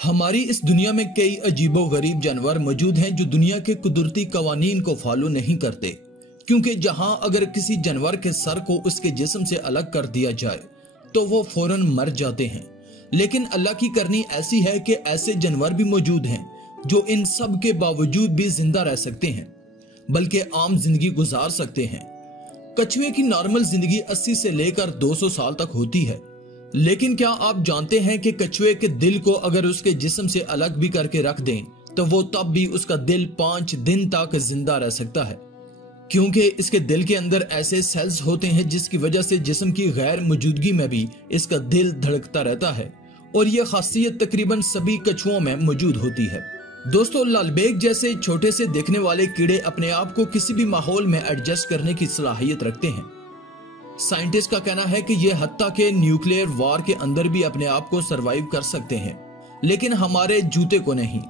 हमारी इस दुनिया में कई अजीबो गरीब जानवर मौजूद हैं जो दुनिया के कुदरती कवानीन को फॉलो नहीं करते, क्योंकि जहां अगर किसी जानवर के सर को उसके जिस्म से अलग कर दिया जाए तो वो फौरन मर जाते हैं। लेकिन अल्लाह की करनी ऐसी है कि ऐसे जानवर भी मौजूद हैं जो इन सब के बावजूद भी जिंदा रह सकते हैं, बल्कि आम जिंदगी गुजार सकते हैं। कछुए की नॉर्मल जिंदगी 80 से लेकर 200 साल तक होती है, लेकिन क्या आप जानते हैं कि कछुए के दिल को अगर उसके जिस्म से अलग भी करके रख दें तो वो तब भी उसका दिल 5 दिन तक जिंदा रह सकता है, क्योंकि इसके दिल के अंदर ऐसे सेल्स होते हैं जिसकी वजह से जिस्म की गैर मौजूदगी में भी इसका दिल धड़कता रहता है, और यह खासियत तकरीबन सभी कछुओं में मौजूद होती है। दोस्तों, लालबेग जैसे छोटे से दिखने वाले कीड़े अपने आप को किसी भी माहौल में एडजस्ट करने की सलाहियत रखते हैं। साइंटिस्ट का कहना है कि ये हत्ता के न्यूक्लियर वार के अंदर भी अपने आप को सरवाइव कर सकते हैं, लेकिन हमारे जूते को नहीं।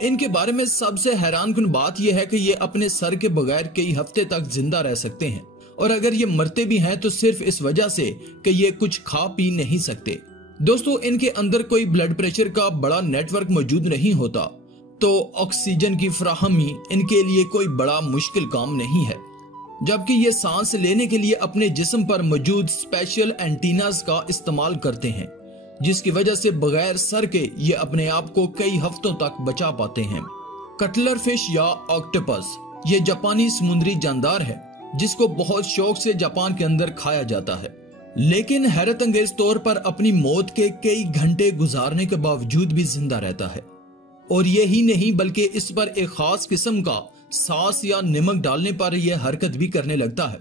इनके बारे में सबसे हैरानकुन बात यह है कि ये अपने सर के बगैर कई हफ्ते तक जिंदा रह सकते हैं, और अगर ये मरते भी हैं तो सिर्फ इस वजह से कि ये कुछ खा पी नहीं सकते। दोस्तों, इनके अंदर कोई ब्लड प्रेशर का बड़ा नेटवर्क मौजूद नहीं होता, तो ऑक्सीजन की फराहमी इनके लिए कोई बड़ा मुश्किल काम नहीं है, जबकि ये सांस लेने के लिए अपने जिस्म पर मौजूद स्पेशल एंटीनास का इस्तेमाल करते हैं, जिसकी वजह से बगैर सर के ये अपने आप को कई हफ्तों तक बचा पाते हैं। कटलर फिश या ऑक्टोपस ये जापानी समुद्री जानदार है जिसको बहुत शौक से जापान के अंदर खाया जाता है, लेकिन हैरत अंगेज तौर पर अपनी मौत के कई घंटे गुजारने के बावजूद भी जिंदा रहता है। और यही नहीं बल्कि इस पर एक खास किस्म का सांस या नमक डालने पर यह हरकत भी करने लगता है।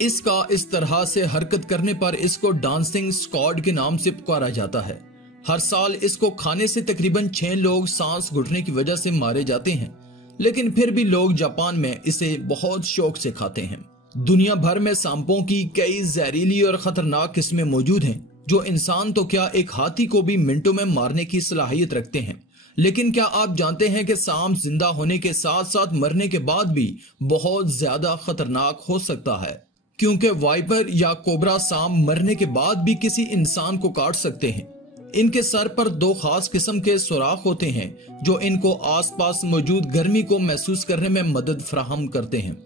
इसका इस तरह से हरकत करने पर इसको डांसिंग स्क्वाड के नाम से पुकारा जाता है। हर साल इसको खाने से तकरीबन 6 लोग सांस घुटने की वजह से मारे जाते हैं, लेकिन फिर भी लोग जापान में इसे बहुत शौक से खाते हैं। दुनिया भर में सांपों की कई जहरीली और खतरनाक किस्में मौजूद हैं, जो इंसान तो क्या एक हाथी को भी मिनटों में मारने की सलाहियत रखते हैं। लेकिन क्या आप जानते हैं कि सांप जिंदा होने के साथ साथ मरने के बाद भी बहुत ज्यादा खतरनाक हो सकता है, क्योंकि वाइपर या कोबरा सांप मरने के बाद भी किसी इंसान को काट सकते हैं। इनके सर पर 2 खास किस्म के सुराख होते हैं जो इनको आसपास मौजूद गर्मी को महसूस करने में मदद फराहम करते हैं।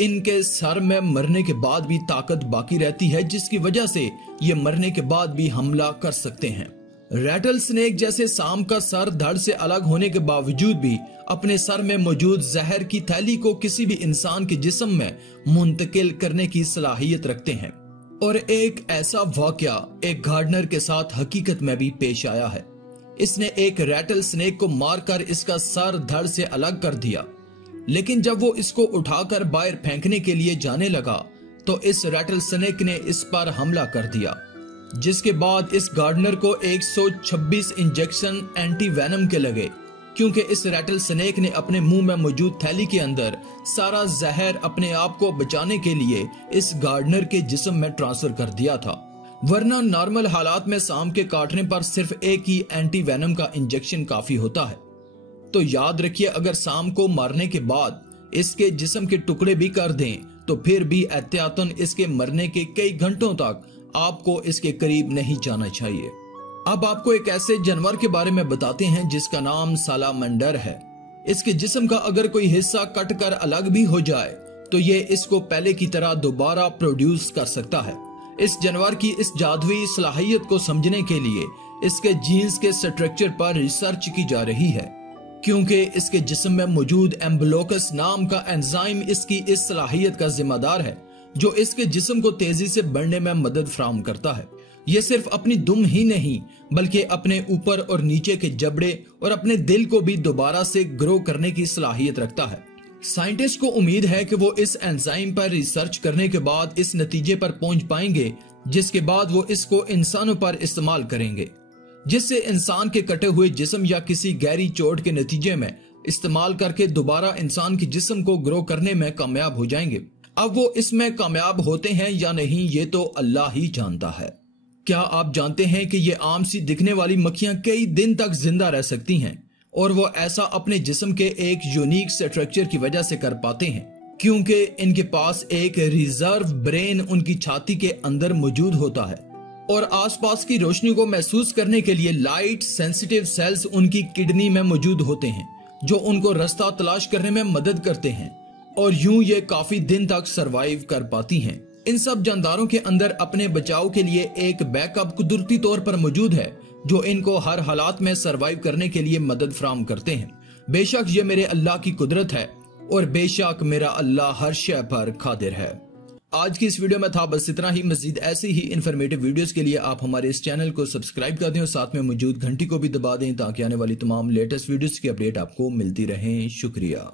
इनके सर में मरने के बाद भी ताकत बाकी रहती है, जिसकी वजह से ये मरने के बाद भी हमला कर सकते हैं। रैटल स्नेक जैसे सांप का सर धड़ से अलग होने के बावजूद भी अपने सर में मौजूद जहर की थैली को किसी भी इंसान के जिस्म में मुंतकिल करने की सलाहियत रखते हैं। और एक ऐसा वाकया एक गार्डनर के साथ हकीकत में भी पेश आया है। इसने एक रैटल स्नेक को मारकर इसका सर धड़ से अलग कर दिया, लेकिन जब वो इसको उठाकर बाहर फेंकने के लिए जाने लगा तो इस रैटल स्नेक ने इस पर हमला कर दिया, जिसके बाद इस गार्डनर को 126 इंजेक्शन एंटी वेनम के लगे, क्योंकि इस रैटल स्नेक ने अपने मुंह में मौजूद थैली के अंदर सारा जहर अपने आप को बचाने के लिए इस गार्डनर के जिस्म में ट्रांसफर कर दिया था। वरना नॉर्मल हालात में सांप के काटने पर सिर्फ एक ही एंटी वेनम का इंजेक्शन काफी होता है। तो याद रखिए, अगर सांप को मारने के बाद इसके जिस्म के टुकड़े भी कर दें तो फिर भी एहतियातन इसके मरने के कई घंटों तक आपको इसके करीब नहीं जाना चाहिए। अब आपको एक ऐसे जानवर के बारे में बताते हैं जिसका नाम सालामैंडर है। इसके जिस्म का अगर कोई हिस्सा कट कर अलग भी हो जाए तो ये इसको पहले की तरह दोबारा प्रोड्यूस कर सकता है। इस जानवर की इस जादुई सलाहियत को समझने के लिए इसके जीन्स के स्ट्रक्चर पर रिसर्च की जा रही है, क्योंकि इसके जिस्म में मौजूद एम्बुलोकस नाम का एंजाइम इसकी इस सलाहियत का जिम्मेदार है, जो इसके जिस्म को तेजी से बढ़ने में मदद फराहम करता है। यह सिर्फ अपनी दुम ही नहीं बल्कि अपने ऊपर और नीचे के जबड़े और अपने दिल को भी दोबारा से ग्रो करने की सलाहियत रखता है। साइंटिस्ट को उम्मीद है कि वो इस एंजाइम पर रिसर्च करने के बाद इस नतीजे पर पहुंच पाएंगे, जिसके बाद वो इसको इंसानों पर इस्तेमाल करेंगे, जिससे इंसान के कटे हुए जिस्म या किसी गहरी चोट के नतीजे में इस्तेमाल करके दोबारा इंसान के जिस्म को ग्रो करने में कामयाब हो जाएंगे। अब वो इसमें कामयाब होते हैं या नहीं ये तो अल्लाह ही जानता है। क्या आप जानते हैं कि ये आम सी दिखने वाली मक्खियां कई दिन तक जिंदा रह सकती हैं, और वो ऐसा अपने जिस्म के एक यूनिक स्ट्रक्चर की वजह से कर पाते हैं, क्योंकि इनके पास एक रिजर्व ब्रेन उनकी छाती के अंदर मौजूद होता है, और आसपास की रोशनी को महसूस करने के लिए लाइट सेंसिटिव सेल्स उनकी किडनी में मौजूद होते हैं, जो उनको रास्ता तलाश करने में मदद करते हैं और यूं ये काफी दिन तक सरवाइव कर पाती हैं। इन सब जानदारों के अंदर अपने बचाव के लिए एक बैकअप कुदरती तौर पर मौजूद है, जो इनको हर हालात में सरवाइव करने के लिए मदद फराहम करते हैं। बेशक ये मेरे अल्लाह की कुदरत है और बेशक मेरा अल्लाह हर शय पर कादिर है। आज की इस वीडियो में था बस इतना ही। मजीद ऐसी ही इन्फॉर्मेटिव वीडियोस के लिए आप हमारे इस चैनल को सब्सक्राइब कर दें और साथ में मौजूद घंटी को भी दबा दें, ताकि आने वाली तमाम लेटेस्ट वीडियोस की अपडेट आपको मिलती रहे। शुक्रिया।